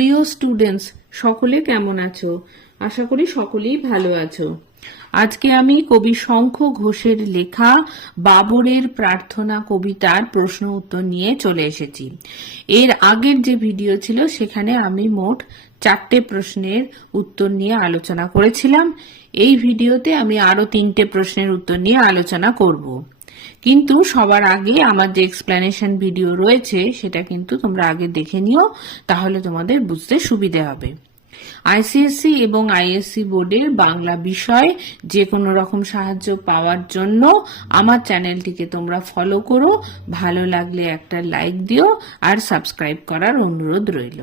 প্রিয় স্টুডেন্টস সকলে কেমন আছো? আশা করি সকলেই ভালো আছো। আজকে আমি কবি শঙ্খ ঘোষের লেখা বাবরের প্রার্থনা কবিতার প্রশ্ন উত্তর নিয়ে চলে এসেছি। এর আগের যে ভিডিও ছিল, সেখানে আমি মোট চারটে প্রশ্নের উত্তর নিয়ে আলোচনা করেছিলাম। এই ভিডিওতে আমি আরও তিনটে প্রশ্নের উত্তর নিয়ে আলোচনা করব। কিন্তু সবার আগে আমার যে এক্সপ্লেনেশন ভিডিও রয়েছে, সেটা কিন্তু তোমরা আগে দেখে নিও, তাহলে তোমাদের বুঝতে সুবিধে হবে। আইসিএসসি এবং আইএসসি বোর্ডের বাংলা বিষয় যে কোনো রকম সাহায্য পাওয়ার জন্য আমার চ্যানেলটিকে তোমরা ফলো করো, ভালো লাগলে একটা লাইক দিও, আর সাবস্ক্রাইব করার অনুরোধ রইল।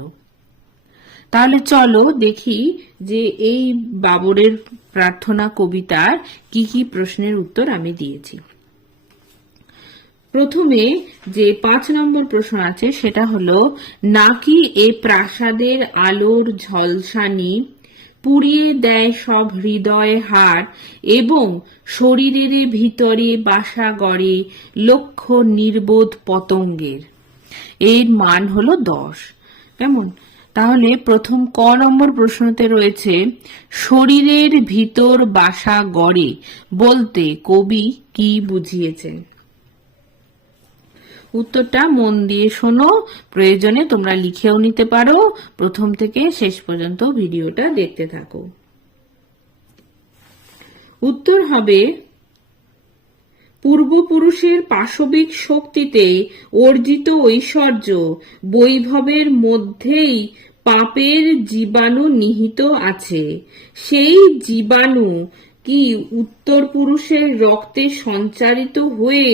তাহলে চলো দেখি যে এই বাবরের প্রার্থনা কবিতার কি কি প্রশ্নের উত্তর আমি দিয়েছি। প্রথমে যে পাঁচ নম্বর প্রশ্ন আছে, সেটা হলো, নাকি এ প্রাসাদের আলোর ঝলসানি পুড়িয়ে দেয় সব হৃদয় হার এবং শরীরের ভিতরে বাসা গড়ে লক্ষ নির্বোধ পতঙ্গের? এর মান হলো দশ। কেমন? তাহলে প্রথম ক নম্বর প্রশ্নতে রয়েছে, শরীরের ভিতর বাসা গড়ে বলতে কবি কি বুঝিয়েছেন? উত্তরটা মন দিয়ে শোনো, প্রয়োজনে তোমরা লিখেও নিতে পারো। প্রথম থেকে শেষ পর্যন্ত ভিডিওটা দেখতে থাকো। উত্তর হবে, পূর্বপুরুষের পাশবিক শক্তিতে অর্জিত ঐশ্বর্য বৈভবের মধ্যেই পাপের জীবাণু নিহিত আছে। সেই জীবাণু কি উত্তর পুরুষের রক্তে সঞ্চারিত হয়ে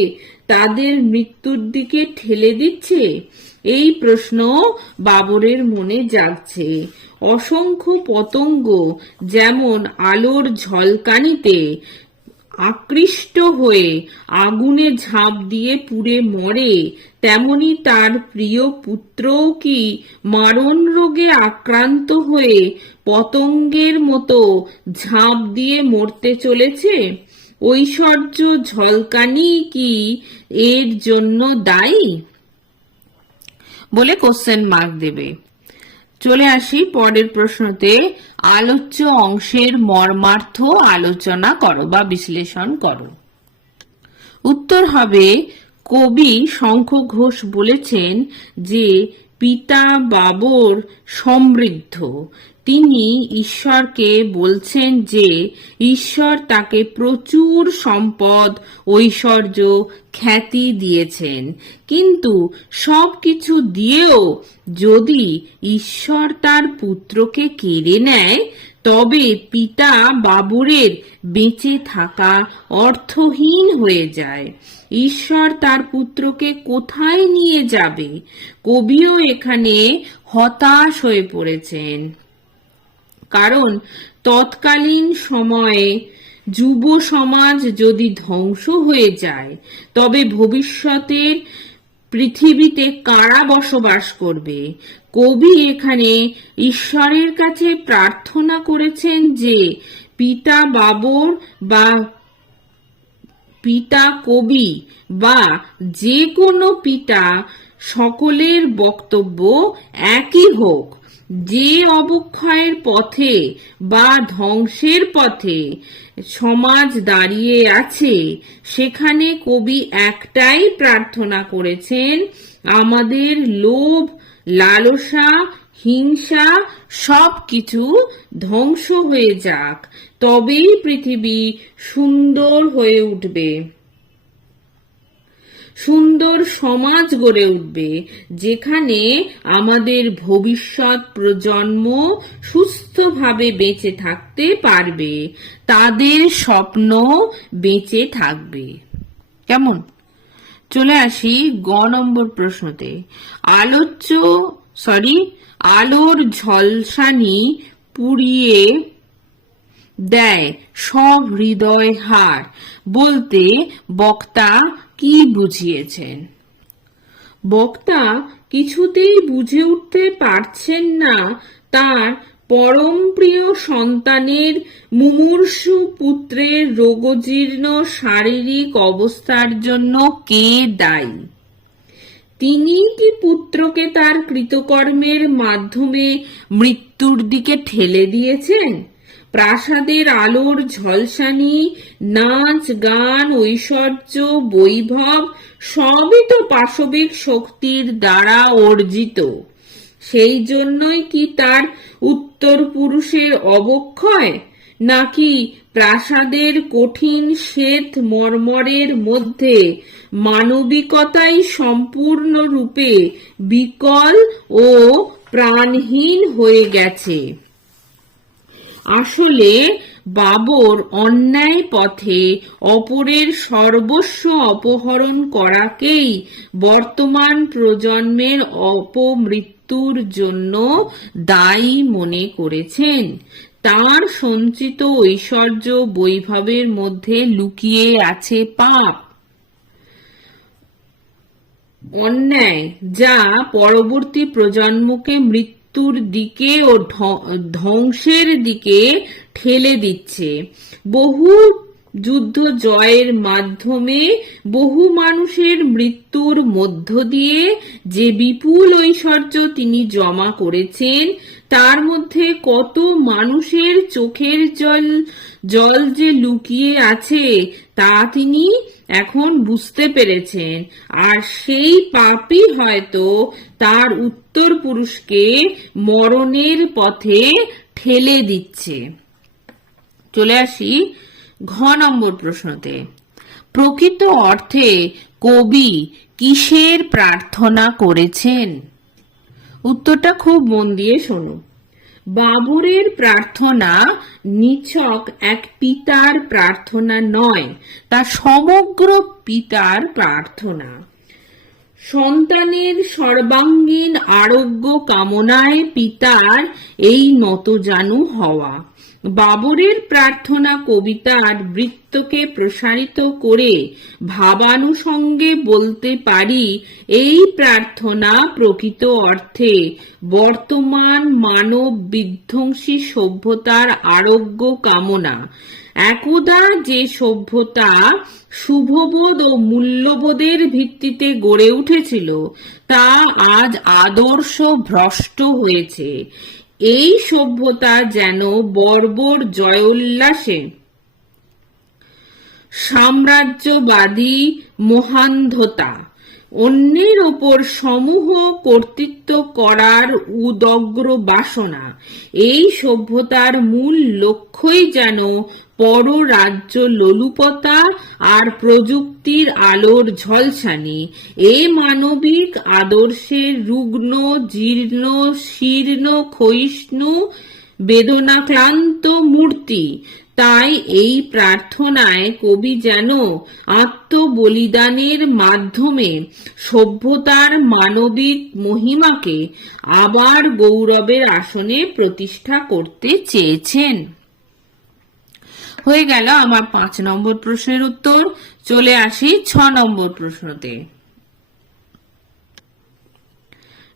তাদের মৃত্যুর দিকে ঠেলে দিচ্ছে? এই প্রশ্ন বাবরের মনে জাগছে। অসংখ্য পতঙ্গ যেমন আলোর ঝলকানিতে আকৃষ্ট হয়ে আগুনে ঝাঁপ দিয়ে পুড়ে মরে, তেমনি তার প্রিয় পুত্রও কি মারণ রোগে আক্রান্ত হয়ে পতঙ্গের মতো ঝাঁপ দিয়ে মরতে চলেছে? ঐশ্বর্য ঝলকানি কি এর জন্য দায়ী? বলে কোশ্চেন মার্ক দেবে। চলে আসি পরের প্রশ্নতে। আলোচ্য অংশের মর্মার্থ আলোচনা করো বা বিশ্লেষণ করো। উত্তর হবে, কবি শঙ্খ ঘোষ বলেছেন যে পিতা বাবর সমৃদ্ধ। তিনি ঈশ্বরকে বলছেন যে, ঈশ্বর তাকে প্রচুর সম্পদ, ঐশ্বর্য, খ্যাতি দিয়েছেন। কিন্তু সব কিছু দিয়েও যদি ঈশ্বর তার পুত্রকে কেড়ে নেয়, তবে পিতা বাবুরের বেঁচে থাকা অর্থহীন হয়ে যায়। ঈশ্বর তার পুত্রকে কোথায় নিয়ে যাবে? কবিও এখানে হতাশ হয়ে পড়েছেন। কারণ তৎকালীন সময়ে যুব সমাজ যদি ধ্বংস হয়ে যায়, তবে ভবিষ্যতের পৃথিবীতে কারা বসবাস করবে? কবি এখানে ঈশ্বরের কাছে প্রার্থনা করেছেন যে, পিতা বাবর বা পিতা কবি বা যে কোনো পিতা সকলের বক্তব্য একই হোক। যে অবক্ষয়ের পথে বা ধ্বংসের পথে সমাজ দাঁড়িয়ে আছে, সেখানে কবি একটাই প্রার্থনা করেছেন, আমাদের লোভ, লালসা, হিংসা সব কিছু ধ্বংস হয়ে যাক, তবেই পৃথিবী সুন্দর হয়ে উঠবে। সুন্দর সমাজ গড়ে উঠবে, যেখানে আমাদের ভবিষ্যৎ প্রজন্ম সুস্থভাবে বেঁচে থাকতে পারবে। তাদের স্বপ্ন বেঁচে থাকবে। কেমন? চলে আসি গ নম্বর প্রশ্নতে। আলোচ্য সরি আলোর ঝলসানি পুড়িয়ে দেয় সব হৃদয় হার, বলতে বক্তা কি বুঝিয়েছেন? বক্তা কিছুতেই বুঝে উঠতে পারছেন না তার পরম প্রিয় সন্তানের মুমূর্ষু পুত্রের রোগজীর্ণ শারীরিক অবস্থার জন্য কে দায়ী? তিনি কি পুত্রকে তার কৃতকর্মের মাধ্যমে মৃত্যুর দিকে ঠেলে দিয়েছেন? প্রাসাদের আলোর ঝলসানি, নাচ, গান, ঐশ্বর্য, বৈভব, সবই তো পাশবিক শক্তির দ্বারা অর্জিত। সেই জন্যই কি তার উত্তর পুরুষের অবক্ষয়? নাকি প্রাসাদের কঠিন শ্বেত মর্মরের মধ্যে মানবিকতাই সম্পূর্ণরূপে বিকল ও প্রাণহীন হয়ে গেছে? আসলে বাবর অন্যায় পথে অপরের সর্বস্ব অপহরণ করাকেই বর্তমান প্রজন্মের অপমৃত্যুর জন্য দায়ী মনে করেছেন। তার সঞ্চিত ঐশ্বর্য বৈভবের মধ্যে লুকিয়ে আছে পাপ। অন্যায় যা পরবর্তী প্রজন্মকে মৃত্যুর দিকে ও ধ্বংসের দিকে ঠেলে দিচ্ছে। বহু যুদ্ধ জয়ের মাধ্যমে বহু মানুষের মৃত্যুর মধ্য দিয়ে যে বিপুল ঐশ্বর্য তিনি জমা করেছেন, তার মধ্যে কত মানুষের চোখের জল জল যে লুকিয়ে আছে, তা তিনি এখন বুঝতে পেরেছেন। আর সেই পাপই হয়তো তার উত্তর পুরুষকে মরণের পথে ঠেলে দিচ্ছে। চলে আসি ঘ নম্বর প্রশ্নতে। প্রকৃত অর্থে কবি কিসের প্রার্থনা করেছেন? উত্তরটা খুব মন দিয়ে শোনো। বাবরের প্রার্থনা নিছক এক পিতার প্রার্থনা নয়, তা সমগ্র পিতার প্রার্থনা। সন্তানের সর্বাঙ্গীন আরোগ্য কামনায় পিতার এই নতজানু হওয়া। বাবরের প্রার্থনা কবিতার বৃত্তকে প্রসারিত করে ভাবানুসঙ্গে বলতে পারি এই প্রার্থনা প্রকৃত অর্থে বর্তমান মানব বিধ্বংসী সভ্যতার আরোগ্য কামনা। একদা যে সভ্যতা শুভবোধ ও মূল্যবোধের ভিত্তিতে গড়ে উঠেছিল, তা আজ আদর্শ ভ্রষ্ট হয়েছে। এই সভ্যতা যেন বর্বর জয় উল্লাসে সাম্রাজ্যবাদী মহান্ধতা। অন্যের ওপর সমূহ কর্তৃত্ব করার উদগ্র বাসনা। এই সভ্যতার মূল লক্ষ্যই যেন পররাজ্য লোলুপতা আর প্রযুক্তির আলোর ঝলসানি। এ মানবিক আদর্শের রুগ্ন, জীর্ণ, শীর্ণ, ক্ষয়িষ্ণু, বেদনাক্লান্ত মূর্তি। তাই এই প্রার্থনায় কবি যেন আত্মবলিদানের মাধ্যমে সভ্যতার মানবিক মহিমাকে আবার গৌরবের আসনে প্রতিষ্ঠা করতে চেয়েছেন। হয়ে গেল আমার পাঁচ নম্বর প্রশ্নের উত্তর। চলে আসি ছ নম্বর প্রশ্নতে।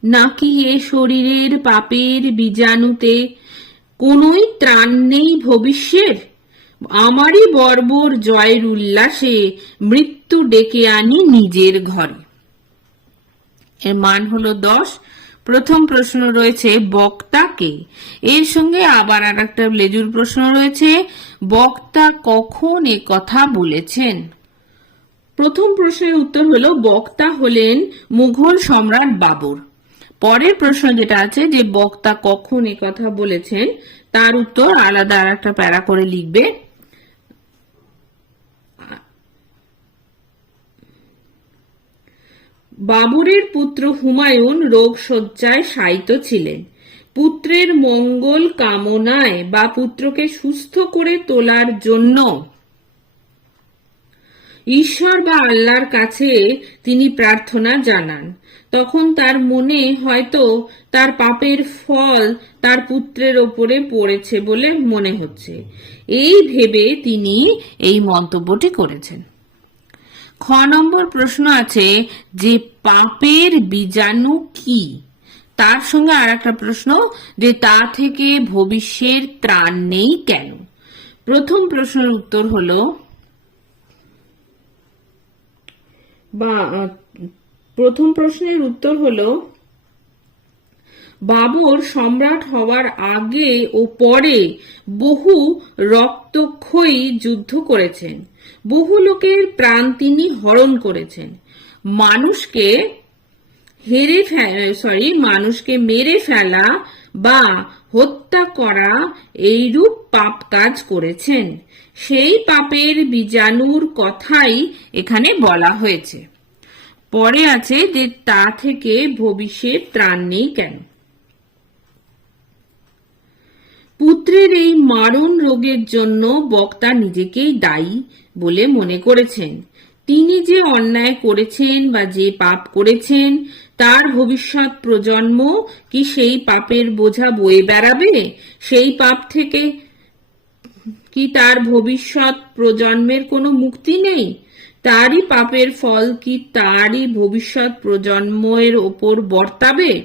নাকি এ শরীরের পাপের বীজাণুতে কোনোই ত্রাণ নেই ভবিষ্যের। আমারই বর্বর জয়ের উল্লাসে মৃত্যু ডেকে আনি নিজের ঘরে। এর মান হলো দশ। প্রথম প্রশ্ন রয়েছে বক্তাকে এর সঙ্গে আবার আর একটা লেজুর প্রশ্ন রয়েছে, বক্তা কখন এ কথা বলেছেন? প্রথম প্রশ্নের উত্তর হলো, বক্তা হলেন মুঘল সম্রাট বাবর। পরের প্রশ্ন যেটা আছে, যে বক্তা কখন এ কথা বলেছেন, তার উত্তর আলাদা আর একটা প্যারা করে লিখবে। বাবরের পুত্র হুমায়ুন রোগ রোগশয্যায় শায়িত ছিলেন। পুত্রের মঙ্গল কামনায় বা পুত্রকে সুস্থ করে তোলার জন্য ঈশ্বর বা আল্লাহর কাছে তিনি প্রার্থনা জানান। তখন তার মনে হয়তো তার পাপের ফল তার পুত্রের ওপরে পড়েছে বলে মনে হচ্ছে। এই ভেবে তিনি এই মন্তব্যটি করেছেন। খ নম্বর প্রশ্ন আছে যে পাপের বীজাণু কি? তার সঙ্গে আর একটা প্রশ্ন যে তা থেকে ভবিষ্যের ত্রাণ নেই কেন? প্রথম প্রশ্নের উত্তর হলো বা প্রথম প্রশ্নের উত্তর হলো, বাবর সম্রাট হওয়ার আগে ও পরে বহু রক্তক্ষয়ী যুদ্ধ করেছেন। বহু লোকের প্রাণ তিনি হরণ করেছেন। মানুষকে হেরে সরি মানুষকে মেরে ফেলা বা হত্যা করা এইরূপ পাপ কাজ করেছেন। সেই পাপের বীজাণুর কথাই এখানে বলা হয়েছে। পরে আছে যে তা থেকে ভবিষ্যৎ ত্রাণ নেই কেন? পুত্রের এই মারণ রোগের জন্য বক্তা নিজেকেই দায়ী বলে মনে করেছেন। তিনি যে অন্যায় করেছেন বা যে পাপ করেছেন, তার ভবিষ্যৎ প্রজন্ম কি সেই পাপের বোঝা বয়ে বেড়াবে? সেই পাপ থেকে কি তার ভবিষ্যৎ প্রজন্মের কোনো মুক্তি নেই? তারই পাপের ফল কি তারই ভবিষ্যৎ প্রজন্মের ওপর বর্তাবে?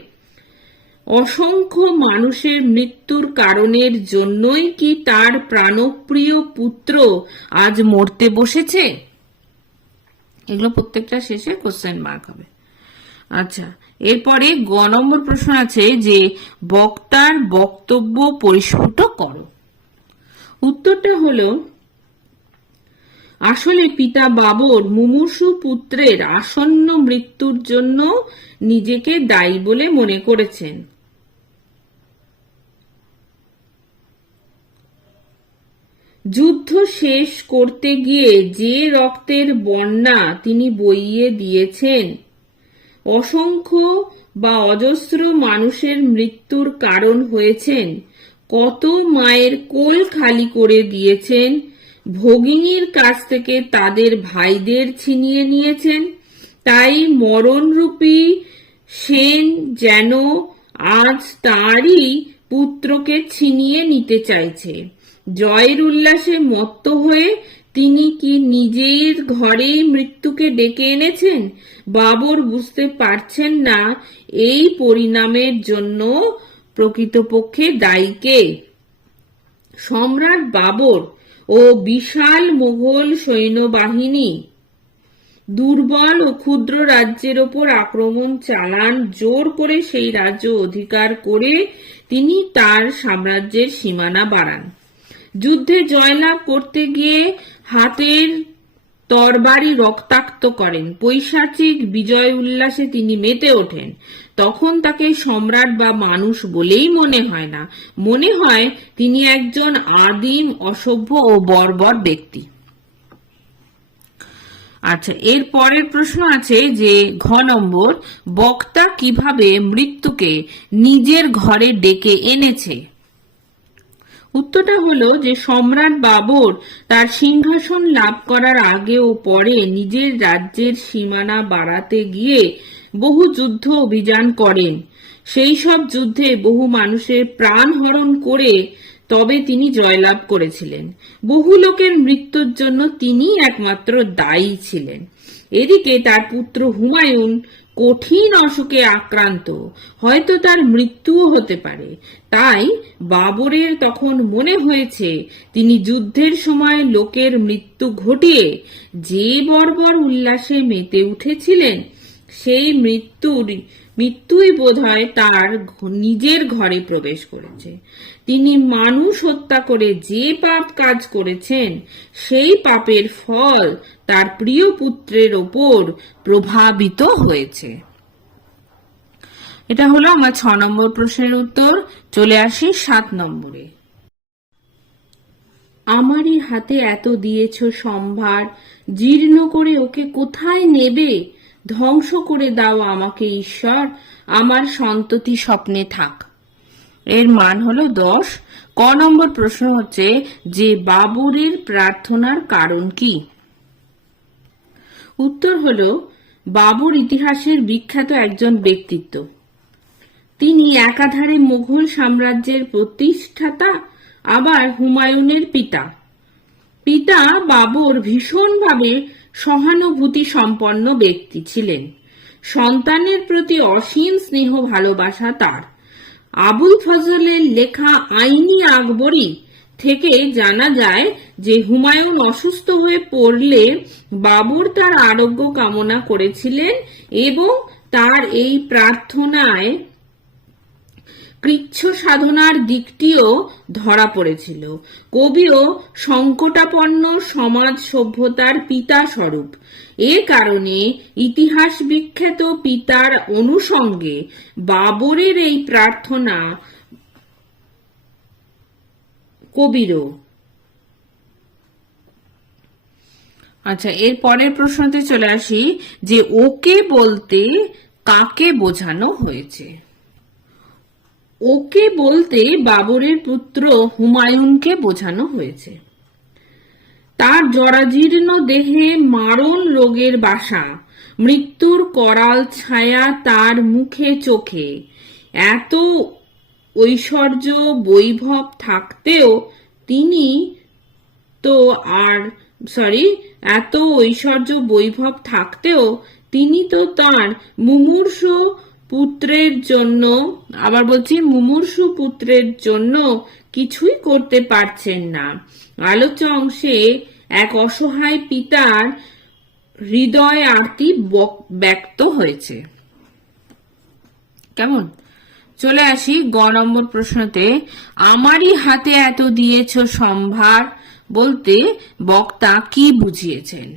অসংখ্য মানুষের মৃত্যুর কারণের জন্যই কি তার প্রাণপ্রিয় পুত্র আজ মরতে বসেছে? এগুলো প্রত্যেকটা শেষে কোশ্চেন মার্ক হবে। আচ্ছা এরপরে গ নম্বর প্রশ্ন আছে যে, বক্তার বক্তব্য পরিস্ফুট করো। উত্তরটা হলো আসলে পিতা বাবর মুমূর্ষু পুত্রের আসন্ন মৃত্যুর জন্য নিজেকে দায়ী বলে মনে করেছেন। যুদ্ধ শেষ করতে গিয়ে যে রক্তের বন্যা তিনি বইয়ে দিয়েছেন, অসংখ্য বা অজস্র মানুষের মৃত্যুর কারণ হয়েছেন, কত মায়ের কোল খালি করে দিয়েছেন ভগিনীর কাছ থেকে তাদের ভাইদের ছিনিয়ে নিয়েছেন। তাই মরণরূপী সেন যেন আজ তারই পুত্রকে ছিনিয়ে নিতে চাইছে। জয়ের উল্লাসে মত্ত হয়ে তিনি কি নিজের ঘরেই মৃত্যুকে ডেকে এনেছেন? বাবর বুঝতে পারছেন না এই পরিণামের জন্য প্রকৃতপক্ষে দায়ীকে সম্রাট বাবর ও বিশাল মুঘল সৈন্যবাহিনী। দুর্বল ও ক্ষুদ্র রাজ্যের ওপর আক্রমণ চালান, জোর করে সেই রাজ্য অধিকার করে তিনি তার সাম্রাজ্যের সীমানা বাড়ান। যুদ্ধে জয়লাভ করতে গিয়ে হাতের তরবারি রক্তাক্ত করেন। পৈশাচিক বিজয় উল্লাসে তিনি মেতে ওঠেন। তখন তাকে সম্রাট বা মানুষ বলেই মনে হয় না। মনে হয় তিনি একজন আদিম, অসভ্য ও বর্বর ব্যক্তি। আচ্ছা এর পরের প্রশ্ন আছে যে, ঘ নম্বর, বক্তা কীভাবে মৃত্যুকে নিজের ঘরে ডেকে এনেছে? উত্তরটা হলো যে, সম্রাট বাবর তার সিংহাসন লাভ করার আগে ও পরে নিজের রাজ্যের সীমানা বাড়াতে গিয়ে বহু যুদ্ধ অভিযান করেন। সেই সব যুদ্ধে বহু মানুষের প্রাণ হরণ করে তবে তিনি জয়লাভ করেছিলেন। বহু লোকের মৃত্যুর জন্য তিনি একমাত্র দায়ী ছিলেন। এদিকে তার পুত্র হুমায়ুন কঠিন অসুখে আক্রান্ত। হয়তো তার মৃত্যুও হতে পারে। তাই বাবরের তখন মনে হয়েছে, তিনি যুদ্ধের সময় লোকের মৃত্যু ঘটিয়ে যে বর্বর উল্লাসে মেতে উঠেছিলেন সেই মৃত্যুর মৃত্যুই বোধহয় তার নিজের ঘরে প্রবেশ করেছে। তিনি মানুষ হত্যা করে যে পাপ কাজ করেছেন, সেই পাপের ফল তার প্রিয় পুত্রের ওপর প্রভাবিত হয়েছে। এটা হলো আমার ছ নম্বর প্রশ্নের উত্তর। চলে আসি সাত নম্বরে। আমারই হাতে এত দিয়েছ সম্ভার, জীর্ণ করে ওকে কোথায় নেবে? ধ্বংস করে দাও আমাকে, ঈশ্বর। আমার সন্ততি স্বপ্নে থাক। এর মান হলো দশ। ক নম্বর প্রশ্ন হচ্ছে, যে বাবরের প্রার্থনার কারণ কি? উত্তর হলো, বাবর ইতিহাসের বিখ্যাত একজন ব্যক্তিত্ব। তিনি একাধারে মুঘল সাম্রাজ্যের প্রতিষ্ঠাতা, আবার হুমায়ুনের পিতা। পিতা বাবর ভীষণভাবে সহানুভূতি সম্পন্ন ব্যক্তি ছিলেন। সন্তানের প্রতি অসীম স্নেহ ভালোবাসা তার। আবুল ফজলের লেখা আইনি আকবরী থেকে জানা যায় যে, হুমায়ুন অসুস্থ হয়ে পড়লে বাবর তার আরোগ্য কামনা করেছিলেন এবং তার এই প্রার্থনায় কৃচ্ছ সাধনার দিকটিও ধরা পড়েছিল। কবিও সংকটাপন্ন সমাজ সভ্যতার পিতা স্বরূপ। এ কারণে ইতিহাস বিখ্যাত পিতার অনুষঙ্গে বাবরের এই প্রার্থনা কবিরও। আচ্ছা এর পরের প্রশ্নতে চলে আসি যে ওকে বলতে কাকে বোঝানো হয়েছে? ওকে বলতে বাবরের পুত্র হুমায়ুনকে বোঝানো হয়েছে। তার জরাজীর্ণ দেহে মারণ রোগের বাসা, মৃত্যুর করাল ছায়া তার মুখে চোখে। এত ঐশ্বর্য বৈভব থাকতেও তিনি তো আর সরি এত ঐশ্বর্য বৈভব থাকতেও তিনি তো তার মুমূর্ষু পুত্রের জন্য, আবার বলছি মুমূর্ষু পুত্রের জন্য কিছুই করতে পারছেন না। আলোচ্য অংশে এক অসহায় পিতার হৃদয় আরতি ব্যক্ত হয়েছে। কেমন? চলে আসি গ নম্বর প্রশ্নতে, আমারই হাতে এত দিয়েছ সম্ভার বলতে বক্তা কি বুঝিয়েছেন?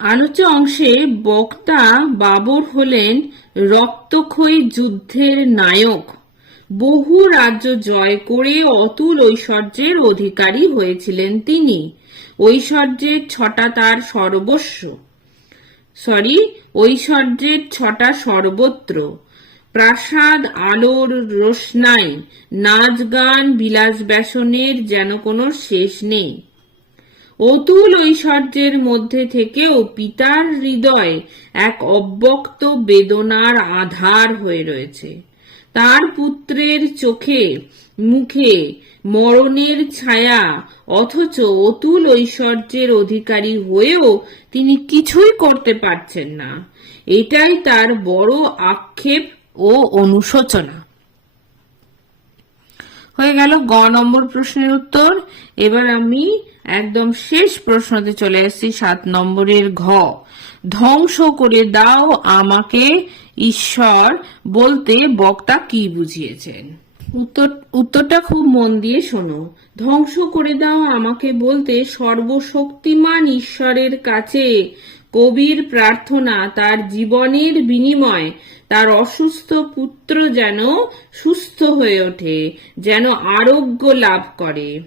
আলোচ্য অংশে বক্তা বাবর হলেন রক্তক্ষয়ী যুদ্ধের নায়ক। বহু রাজ্য জয় করে অতুল ঐশ্বর্যের অধিকারী হয়েছিলেন তিনি। ঐশ্বর্যের ছটা তার সর্বস্ব। সরি, ঐশ্বর্যের ছটা সর্বত্র। প্রাসাদ আলোর রোশনাই নাচ গান, বিলাস ব্যাসনের যেন কোনো শেষ নেই। অতুল ঐশ্বর্যের মধ্যে থেকেও পিতার হৃদয় এক অব্যক্ত বেদনার আধার হয়ে রয়েছে। তার পুত্রের চোখে, মুখে মরণের ছায়া, অথচ অতুল ঐশ্বর্যের অধিকারী হয়েও তিনি কিছুই করতে পারছেন না। এটাই তার বড় আক্ষেপ ও অনুশোচনা। হয়ে গেল গ নম্বর প্রশ্নের উত্তর। এবার আমি একদম শেষ প্রশ্নতে চলে এসেছি সাত নম্বরের ঘ। ধ্বংস করে দাও আমাকে, ঈশ্বর, বলতে বক্তা কি বুঝিয়েছেন? উত্তর, উত্তরটা খুব মন দিয়ে শোনো। ধ্বংস করে দাও আমাকে বলতে সর্বশক্তিমান ঈশ্বরের কাছে। কবির প্রার্থনা তার জীবনের বিনিময়, তার অসুস্থ পুত্র যেন সুস্থ হয়ে ওঠে, যেন আরোগ্য লাভ করে।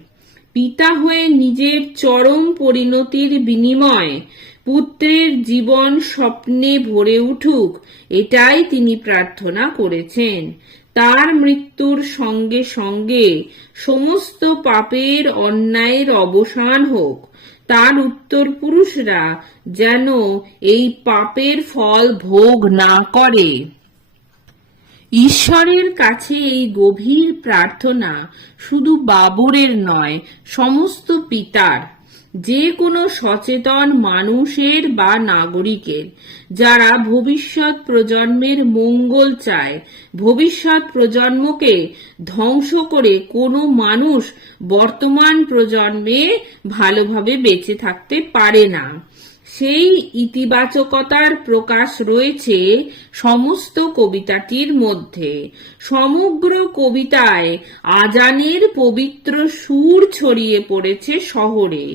পিতা হয়ে নিজের চরম পরিণতির বিনিময়, পুত্রের জীবন স্বপ্নে ভরে উঠুক, এটাই তিনি প্রার্থনা করেছেন। তার মৃত্যুর সঙ্গে সঙ্গে সমস্ত পাপের অন্যায়ের অবসান হোক তার উত্তর পুরুষরা যেন এই পাপের ফল ভোগ না করে। ঈশ্বরের কাছে এই গভীর প্রার্থনা শুধু বাবরের নয়, সমস্ত পিতার। যে কোনো সচেতন মানুষের বা নাগরিকের, যারা ভবিষ্যৎ প্রজন্মের মঙ্গল চায়, ভবিষ্যৎ প্রজন্মকে ধ্বংস করে কোনো মানুষ বর্তমান প্রজন্মে ভালোভাবে বেঁচে থাকতে পারে না। সেই ইতিবাচকতার প্রকাশ রয়েছে সমস্ত কবিতাটির মধ্যে। সমগ্র কবিতায় আজানের পবিত্র সুর ছড়িয়ে পড়েছে শহরে।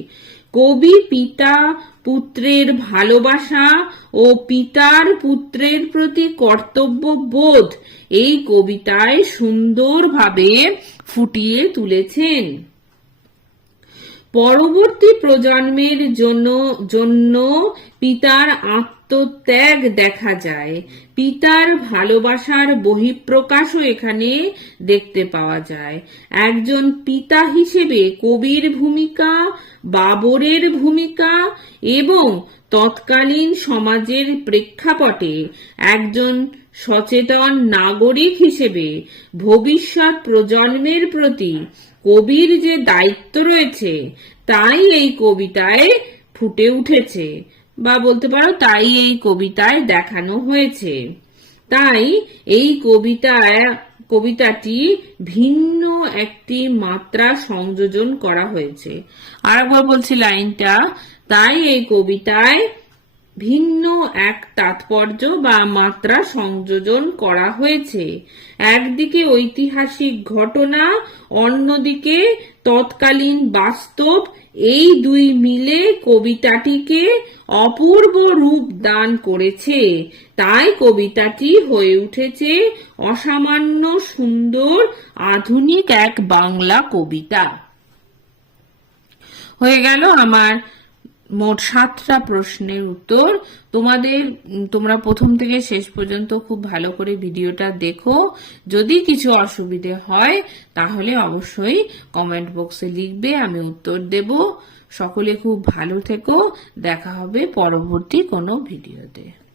কবি পিতা পুত্রের ভালোবাসা ও পিতার পুত্রের প্রতি কর্তব্য বোধ এই কবিতায় সুন্দরভাবে ফুটিয়ে তুলেছেন। পরবর্তী প্রজন্মের জন্য জন্য পিতার আত্মত্যাগ দেখা যায়। পিতার ভালোবাসার বহিঃপ্রকাশও এখানে দেখতে পাওয়া যায়। একজন পিতা হিসেবে কবির ভূমিকা, বাবরের ভূমিকা এবং তৎকালীন সমাজের প্রেক্ষাপটে একজন সচেতন নাগরিক হিসেবে ভবিষ্যৎ প্রজন্মের প্রতি কবির যে দায়িত্ব রয়েছে, তাই এই কবিতায় ফুটে উঠেছে বা বলতে পারো তাই এই কবিতায় দেখানো হয়েছে। তাই এই কবিতায় কবিতাটি ভিন্ন একটি মাত্রা সংযোজন করা হয়েছে। আরেকবার বলছি লাইনটা, তাই এই কবিতায় ভিন্ন এক তাৎপর্য বা মাত্রা সংযোজন করা হয়েছে। একদিকে ঐতিহাসিক ঘটনা, অন্যদিকে তৎকালীন বাস্তব, এই দুই মিলে কবিতাটিকে অপূর্ব রূপ দান করেছে। তাই কবিতাটি হয়ে উঠেছে অসামান্য, সুন্দর, আধুনিক এক বাংলা কবিতা। হয়ে গেল আমার মোট সাতটা প্রশ্নের উত্তর। তোমাদের, তোমরা প্রথম থেকে শেষ পর্যন্ত খুব ভালো করে ভিডিওটা দেখো। যদি কিছু অসুবিধে হয়, তাহলে অবশ্যই কমেন্ট বক্সে লিখবে, আমি উত্তর দেব। সকলে খুব ভালো থেকো। দেখা হবে পরবর্তী কোনো ভিডিওতে।